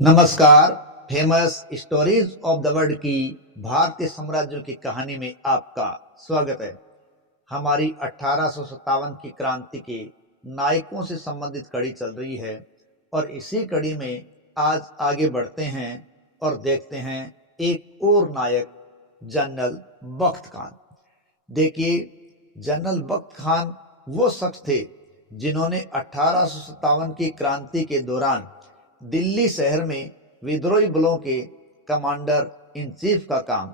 नमस्कार। Famous stories of the world की भारतीय साम्राज्यों की कहानी में आपका स्वागत है। हमारी 1857 की क्रांति के नायकों से संबंधित कड़ी चल रही है और इसी कड़ी में आज आगे बढ़ते हैं और देखते हैं एक और नायक, जनरल बख्त खान। देखिए, जनरल बख्त खान वो शख्स थे जिन्होंने 1857 की क्रांति के दौरान दिल्ली शहर में विद्रोही बलों के कमांडर इन चीफ का काम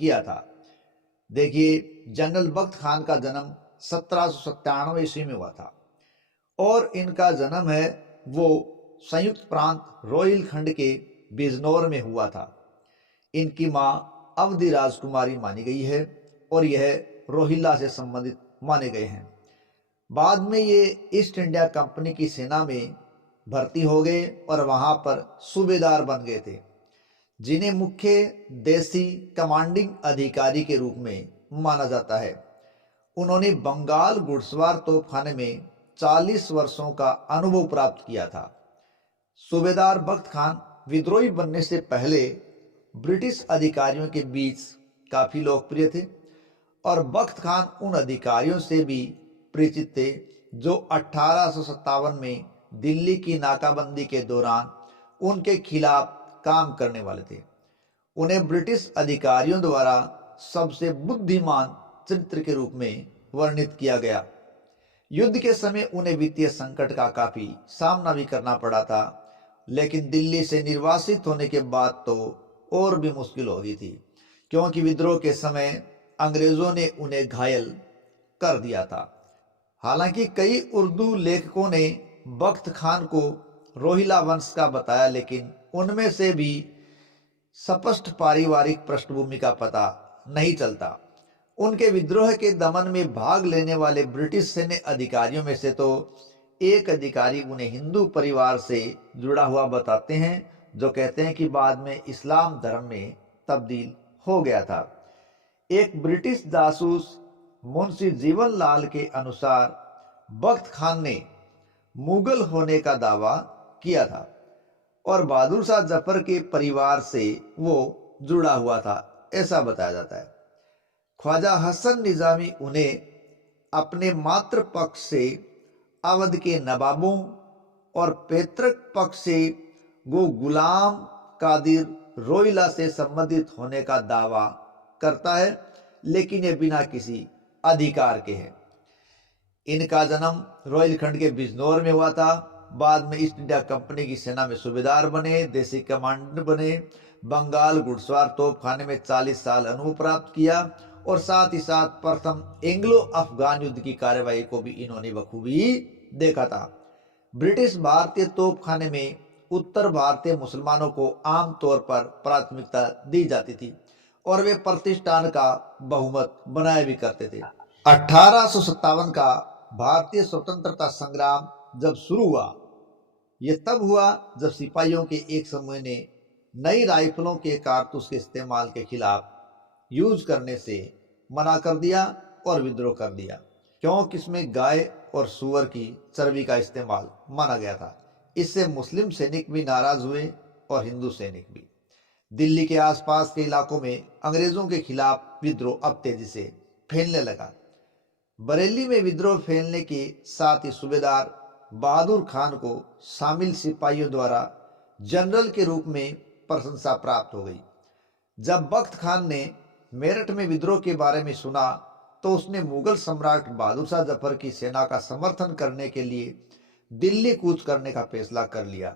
किया था। देखिए, जनरल बख्त खान का जन्म 1797 ईस्वी में हुआ था और इनका जन्म है वो संयुक्त प्रांत रोहिलखंड के बिजनौर में हुआ था। इनकी माँ अवधि राजकुमारी मानी गई है और यह रोहिल्ला से संबंधित माने गए हैं। बाद में ये ईस्ट इंडिया कंपनी की सेना में भर्ती हो गए और वहां पर सूबेदार बन गए थे, जिन्हें मुख्य देसी कमांडिंग अधिकारी के रूप में माना जाता है। उन्होंने बंगाल घुड़सवार तोपखाने में 40 वर्षों का अनुभव प्राप्त किया था। सूबेदार बख्त खान विद्रोही बनने से पहले ब्रिटिश अधिकारियों के बीच काफी लोकप्रिय थे और बख्त खान उन अधिकारियों से भी परिचित थे जो 1857 में दिल्ली की नाकाबंदी के दौरान उनके खिलाफ काम करने वाले थे। उन्हें ब्रिटिश अधिकारियों द्वारा सबसे बुद्धिमान चरित्र के रूप में वर्णित किया गया। युद्ध के समय उन्हें वित्तीय संकट का काफी सामना भी करना पड़ा था, लेकिन दिल्ली से निर्वासित होने के बाद तो और भी मुश्किल हो गई थी, क्योंकि विद्रोह के समय अंग्रेजों ने उन्हें घायल कर दिया था। हालांकि कई उर्दू लेखकों ने बख्त खान को रोहिला वंश का बताया, लेकिन उनमें से भी स्पष्ट पारिवारिक पृष्ठभूमि का पता नहीं चलता। उनके विद्रोह के दमन में भाग लेने वाले ब्रिटिश सैन्य अधिकारियों में से तो एक अधिकारी उन्हें हिंदू परिवार से जुड़ा हुआ बताते हैं, जो कहते हैं कि बाद में इस्लाम धर्म में तब्दील हो गया था। एक ब्रिटिश जासूस मुंशी जीवन लाल के अनुसार बख्त खान ने मुगल होने का दावा किया था और बहादुर शाह जफर के परिवार से वो जुड़ा हुआ था, ऐसा बताया जाता है। ख्वाजा हसन निजामी उन्हें अपने मातृ पक्ष से अवध के नवाबों और पैतृक पक्ष से वो गुलाम कादिर रोहिला से संबंधित होने का दावा करता है, लेकिन ये बिना किसी अधिकार के है। इनका जन्म रोहिलखंड के बिजनौर में हुआ था। बाद में ईस्ट इंडिया कंपनी की सेना में सूबेदार बने, देसी कमांडर बने, बंगाल घुड़सवार तोपखाने में 40 साल अनुभव प्राप्त किया और साथ ही साथ प्रथम एंग्लो अफगान युद्ध की कार्यवाही को भी इन्होंने बखूबी देखा था। ब्रिटिश भारतीय तोपखाने में उत्तर भारतीय मुसलमानों को आमतौर पर प्राथमिकता दी जाती थी और वे प्रतिष्ठान का बहुमत बनाए भी करते थे। 1857 का भारतीय स्वतंत्रता संग्राम जब शुरू हुआ, यह तब हुआ जब सिपाहियों के एक समूह ने नई राइफलों के कारतूस के इस्तेमाल के खिलाफ यूज करने से मना कर दिया और विद्रोह कर दिया, क्योंकि इसमें गाय और सुअर की चर्बी का इस्तेमाल माना गया था। इससे मुस्लिम सैनिक भी नाराज हुए और हिंदू सैनिक भी। दिल्ली के आसपास के इलाकों में अंग्रेजों के खिलाफ विद्रोह अब तेजी से फैलने लगा। बरेली में विद्रोह फैलने के साथ ही सूबेदार बहादुर खान को शामिल सिपाहियों द्वारा जनरल के रूप में प्रशंसा प्राप्त हो गई। जब बख्त खान ने मेरठ में विद्रोह के बारे में सुना तो उसने मुगल सम्राट बहादुर शाह जफर की सेना का समर्थन करने के लिए दिल्ली कूच करने का फैसला कर लिया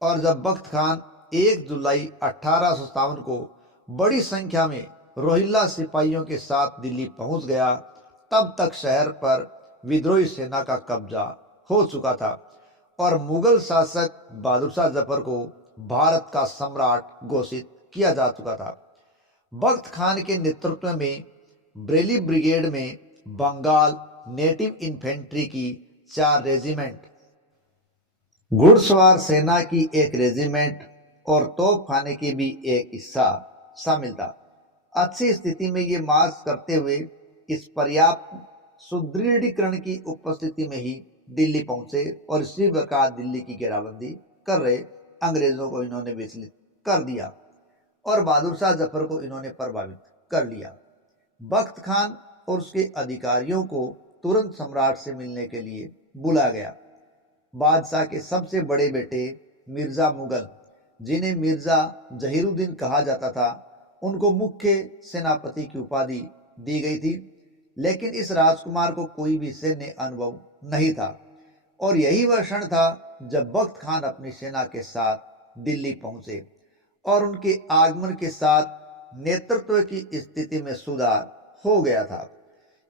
और जब बख्त खान 1 जुलाई 1857 को बड़ी संख्या में रोहिल्ला सिपाहियों के साथ दिल्ली पहुंच गया, तब तक शहर पर विद्रोही सेना का कब्जा हो चुका था और मुगल शासक बहादुर शाह जफर को भारत का सम्राट घोषित किया जा चुका था। बख्त खान के नेतृत्व में बरेली ब्रिगेड में बंगाल नेटिव इन्फेंट्री की 4 रेजिमेंट, घुड़सवार सेना की 1 रेजिमेंट और तोपखाने की भी एक हिस्सा शामिल था। अच्छी स्थिति में ये मार्च करते हुए इस पर्याप्त सुदृढ़ीकरण की उपस्थिति में ही दिल्ली पहुंचे और इसी प्रकार दिल्ली की घेराबंदी कर रहे अंग्रेजों को इन्होंने विचलित कर दिया और बहादुर शाह जफर को इन्होंने प्रभावित कर लिया। बख्त खान और उसके अधिकारियों को तुरंत सम्राट से मिलने के लिए बुलाया गया। बादशाह के सबसे बड़े बेटे मिर्जा मुगल, जिन्हें मिर्जा जहीरुद्दीन कहा जाता था, उनको मुख्य सेनापति की उपाधि दी गई थी, लेकिन इस राजकुमार को कोई भी सैन्य अनुभव नहीं था और यही वह क्षण था जब बख्त खान अपनी सेना के साथ दिल्ली पहुंचे और उनके आगमन के साथ नेतृत्व की स्थिति में सुधार हो गया था,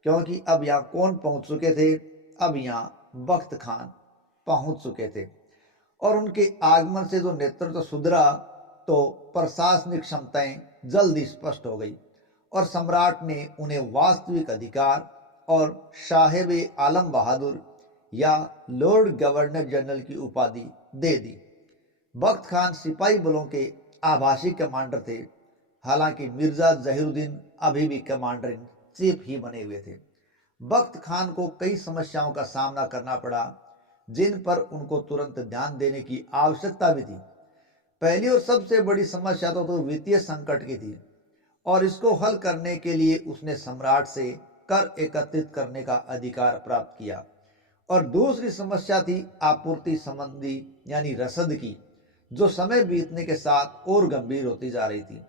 क्योंकि अब यहाँ कौन पहुंच चुके थे? अब यहाँ बख्त खान पहुंच चुके थे और उनके आगमन से जो नेतृत्व सुधरा तो प्रशासनिक क्षमताएं जल्दी स्पष्ट हो गई और सम्राट ने उन्हें वास्तविक अधिकार और साहेब आलम बहादुर या लॉर्ड गवर्नर जनरल की उपाधि दे दी। बख्त खान सिपाही बलों के आभासी कमांडर थे, हालांकि मिर्जा जहीरुद्दीन अभी भी कमांडर इन चीफ ही बने हुए थे। बख्त खान को कई समस्याओं का सामना करना पड़ा, जिन पर उनको तुरंत ध्यान देने की आवश्यकता भी थी। पहली और सबसे बड़ी समस्या तो वित्तीय संकट की थी और इसको हल करने के लिए उसने सम्राट से कर एकत्रित करने का अधिकार प्राप्त किया। और दूसरी समस्या थी आपूर्ति संबंधी यानी रसद की, जो समय बीतने के साथ और गंभीर होती जा रही थी।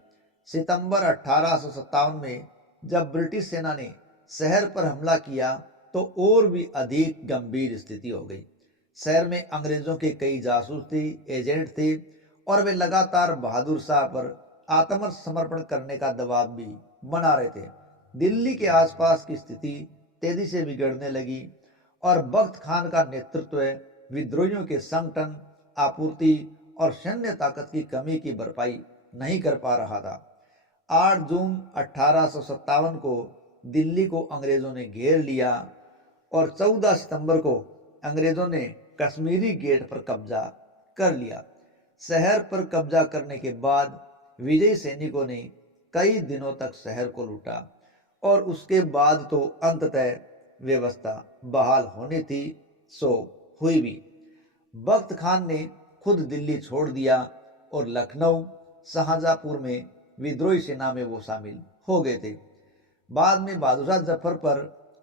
सितंबर 1857 में जब ब्रिटिश सेना ने शहर पर हमला किया तो और भी अधिक गंभीर स्थिति हो गई। शहर में अंग्रेजों के कई जासूस थे, एजेंट थे और वे लगातार बहादुर शाह पर आत्मसमर्पण करने का दबाव भी बना रहे थे। दिल्ली के आसपास की स्थिति तेजी से बिगड़ने लगी और बख्त खान का नेतृत्व विद्रोहियों के संगठन, आपूर्ति और सैन्य ताकत की कमी की भरपाई नहीं कर पा रहा था। 8 जून 1857 को दिल्ली को अंग्रेजों ने घेर लिया और 14 सितंबर को अंग्रेजों ने कश्मीरी गेट पर कब्जा कर लिया। शहर पर कब्जा करने के बाद विजयी सैनिकों ने कई दिनों तक शहर को लूटा और उसके बाद तो अंततः व्यवस्था बहाल होनी थी, सो हुई भी। बख्त खान ने खुद दिल्ली छोड़ दिया और लखनऊ, शाहजहांपुर में विद्रोही सेना में वो शामिल हो गए थे। बाद में बहादुर शाह जफर पर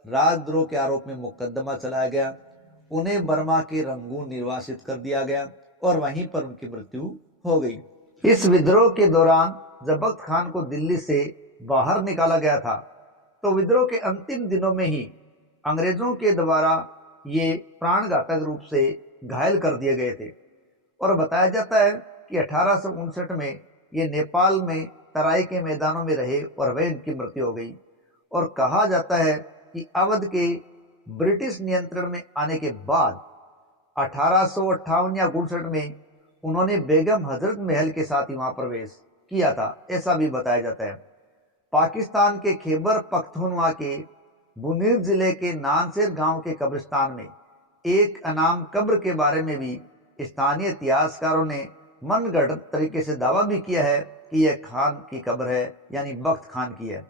राजद्रोह के आरोप में मुकदमा चलाया गया। उन्हें बर्मा के रंगून निर्वासित कर दिया गया और वहीं पर उनकी मृत्यु हो गई। इस विद्रोह के दौरान जब बख्त खान को दिल्ली से बाहर निकाला गया था तो विद्रोह के अंतिम दिनों में ही अंग्रेजों के द्वारा ये प्राणघातक रूप से घायल कर दिए गए थे और बताया जाता है कि 1859 में ये नेपाल में तराई के मैदानों में रहे और वह इनकी मृत्यु हो गई। और कहा जाता है कि अवध के ब्रिटिश नियंत्रण में आने के बाद 1858 या 59 में उन्होंने बेगम हजरत महल के साथ ही वहां प्रवेश किया था, ऐसा भी बताया जाता है। पाकिस्तान के खैबर पख्तूनख्वा के बुनीर जिले के नानसेर गांव के कब्रिस्तान में एक अनाम कब्र के बारे में भी स्थानीय इतिहासकारों ने मनगढ़ंत तरीके से दावा भी किया है कि यह खान की कब्र है, यानी बख्त खान की है,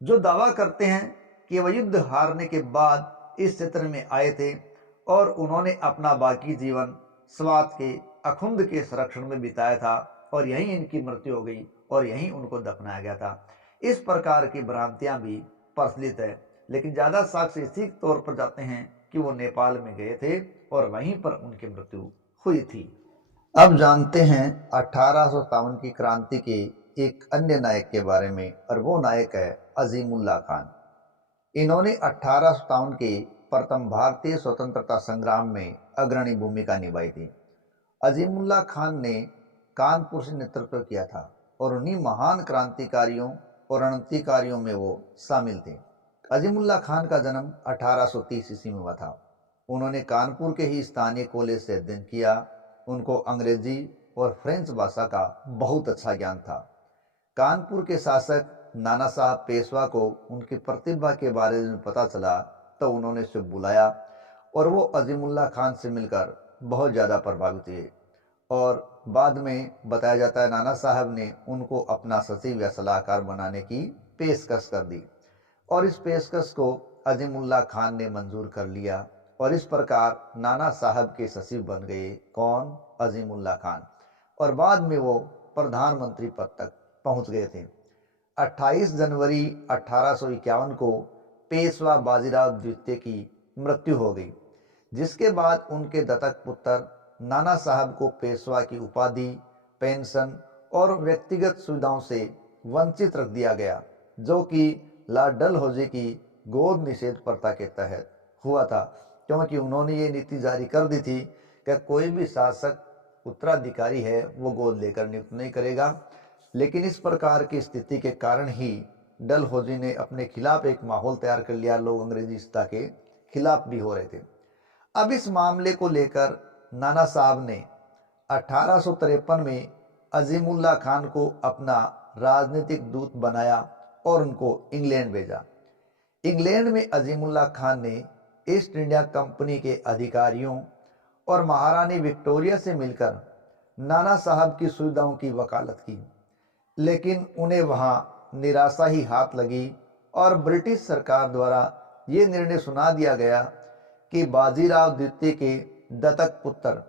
जो दावा करते हैं कि वह युद्ध हारने के बाद इस क्षेत्र में आए थे और उन्होंने अपना बाकी जीवन स्वात के अखुंद के संरक्षण में बिताया था और यहीं इनकी मृत्यु हो गई और यहीं उनको दफनाया गया था। इस प्रकार की भ्रांतियां भी प्रचलित है, लेकिन ज्यादा साक्ष्य इसी तौर पर जाते हैं कि वो नेपाल में गए थे और वहीं पर उनकी मृत्यु हुई थी। अब जानते हैं 1857 की क्रांति के एक अन्य नायक के बारे में, और वो नायक है अजीमुल्लाह खान। इन्होंने 1857 के प्रथम भारतीय स्वतंत्रता संग्राम में अग्रणी भूमिका निभाई थी। अजीमुल्लाह खान ने कानपुर से नेतृत्व किया था और उन्हीं महान क्रांतिकारियों और रणनीतिकारियों में वो शामिल थे। अजीमुल्लाह खान का जन्म 1830 ईस्वी में हुआ था। उन्होंने कानपुर के ही स्थानीय कॉलेज से अध्ययन किया। उनको अंग्रेजी और फ्रेंच भाषा का बहुत अच्छा ज्ञान था। कानपुर के शासक नाना साहब पेशवा को उनकी प्रतिभा के बारे में पता चला तो उन्होंने उसे बुलाया और वो अजीमुल्लाह खान से मिलकर बहुत ज़्यादा प्रभावित हुए और बाद में बताया जाता है नाना साहब ने उनको अपना सचिव या सलाहकार बनाने की पेशकश कर दी और इस पेशकश को अजीमुल्लाह खान ने मंजूर कर लिया और इस प्रकार नाना साहब के सचिव बन गए कौन? अजीमुल्लाह खान। और बाद में वो प्रधानमंत्री पद तक पहुंच गए थे। 28 जनवरी 1851 को पेशवा बाजीराव द्वितीय की मृत्यु हो गई, जिसके बाद उनके दत्तक पुत्र नाना साहब को पेशवा की उपाधि, पेंशन और व्यक्तिगत सुविधाओं से वंचित रख दिया गया, जो कि लॉर्ड डलहौजी की गोद निषेध प्रथा के तहत हुआ था, क्योंकि उन्होंने ये नीति जारी कर दी थी कि कोई भी शासक उत्तराधिकारी है वो गोद लेकर नियुक्त नहीं करेगा। लेकिन इस प्रकार की स्थिति के कारण ही डलहौजी ने अपने खिलाफ एक माहौल तैयार कर लिया, लोग अंग्रेजी सत्ता के खिलाफ भी हो रहे थे। अब इस मामले को लेकर नाना साहब ने 1853 में अजीमुल्ला खान को अपना राजनीतिक दूत बनाया और उनको इंग्लैंड भेजा। इंग्लैंड में अजीमुल्ला खान ने ईस्ट इंडिया कंपनी के अधिकारियों और महारानी विक्टोरिया से मिलकर नाना साहब की सुविधाओं की वकालत की, लेकिन उन्हें वहां निराशा ही हाथ लगी और ब्रिटिश सरकार द्वारा ये निर्णय सुना दिया गया कि बाजीराव द्वितीय के दत्तक पुत्र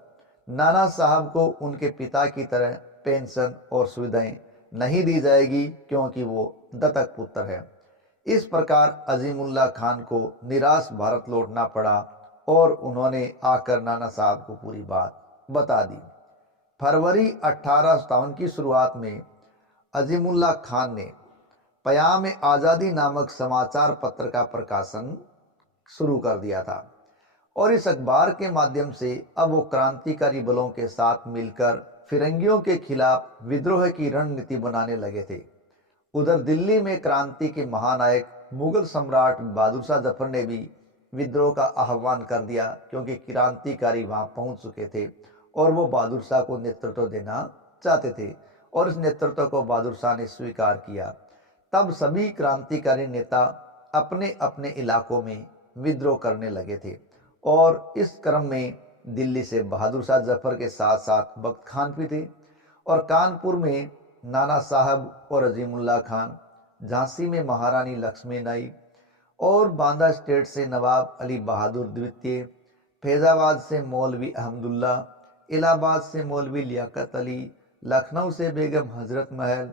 नाना साहब को उनके पिता की तरह पेंशन और सुविधाएं नहीं दी जाएगी, क्योंकि वो दत्तक पुत्र है। इस प्रकार अजीमुल्ला खान को निराश भारत लौटना पड़ा और उन्होंने आकर नाना साहब को पूरी बात बता दी। फरवरी 1857 की शुरुआत में अजीमुल्ला खान ने पयाम आज़ादी नामक समाचार पत्र का प्रकाशन शुरू कर दिया था और इस अखबार के माध्यम से अब वो क्रांतिकारी बलों के साथ मिलकर फिरंगियों के खिलाफ विद्रोह की रणनीति बनाने लगे थे। उधर दिल्ली में क्रांति के महानायक मुगल सम्राट बहादुर शाह जफर ने भी विद्रोह का आह्वान कर दिया, क्योंकि क्रांतिकारी वहां पहुंच चुके थे और वो बहादुर शाह को नेतृत्व देना चाहते थे और इस नेतृत्व को बहादुर शाह ने स्वीकार किया। तब सभी क्रांतिकारी नेता अपने अपने इलाकों में विद्रोह करने लगे थे और इस क्रम में दिल्ली से बहादुर शाह जफर के साथ साथ बख्त खान भी थे और कानपुर में नाना साहब और अजीमुल्ला खान, झांसी में महारानी लक्ष्मीबाई और बांदा स्टेट से नवाब अली बहादुर द्वितीय, फैजाबाद से मौलवी अहमदुल्ला, इलाहाबाद से मौलवी लियाकत अली, लखनऊ से बेगम हजरत महल,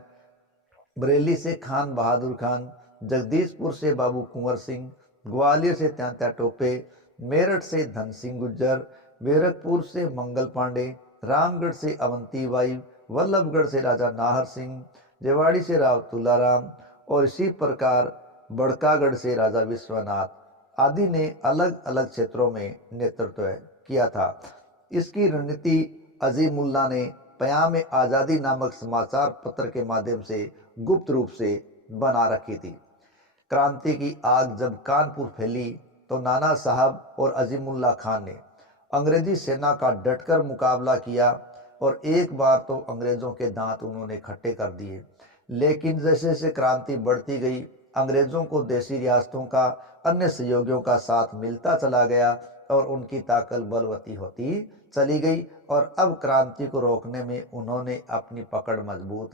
बरेली से खान बहादुर खान, जगदीशपुर से बाबू कुंवर सिंह, ग्वालियर से त्यांत्या टोपे, मेरठ से धन सिंह गुज्जर, बैरकपुर से मंगल पांडे, रामगढ़ से अवंती बाई, वल्लभगढ़ से राजा नाहर सिंह, रेवाड़ी से राव तुलाराम और इसी प्रकार बड़कागढ़ से राजा विश्वनाथ आदि ने अलग अलग क्षेत्रों में नेतृत्व किया था। इसकी रणनीति अजीमुल्ला ने पयाम आज़ादी नामक समाचार पत्र के माध्यम से गुप्त रूप से बना रखी थी। क्रांति की आग जब कानपुर फैली तो नाना साहब और अजीमुल्ला खान ने अंग्रेजी सेना का डटकर मुकाबला किया और एक बार तो अंग्रेजों के दांत उन्होंने खट्टे कर दिए। लेकिन जैसे जैसे क्रांति बढ़ती गई, अंग्रेजों को देसी रियासतों का, अन्य सहयोगियों का साथ मिलता चला गया और उनकी ताकत बलवती होती चली गई और अब क्रांति को रोकने में उन्होंने अपनी पकड़ मजबूत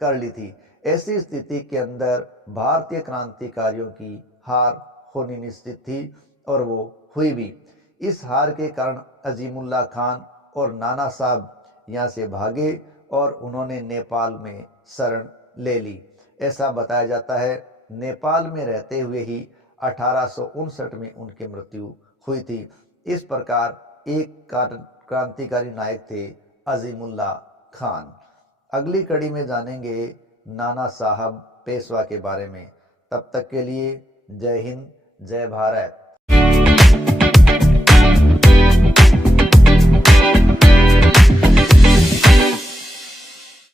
कर ली थी। ऐसी स्थिति के अंदर भारतीय क्रांतिकारियों की हार होनी निश्चित थी और वो हुई भी। इस हार के कारण अजीमुल्ला खान और नाना साहब यहाँ से भागे और उन्होंने नेपाल में शरण ले ली। ऐसा बताया जाता है नेपाल में रहते हुए ही 1859 में उनकी मृत्यु हुई थी। इस प्रकार एक क्रांतिकारी नायक थे अजीमुल्ला खान। अगली कड़ी में जानेंगे नाना साहब पेशवा के बारे में। तब तक के लिए जय हिंद, जय भारत।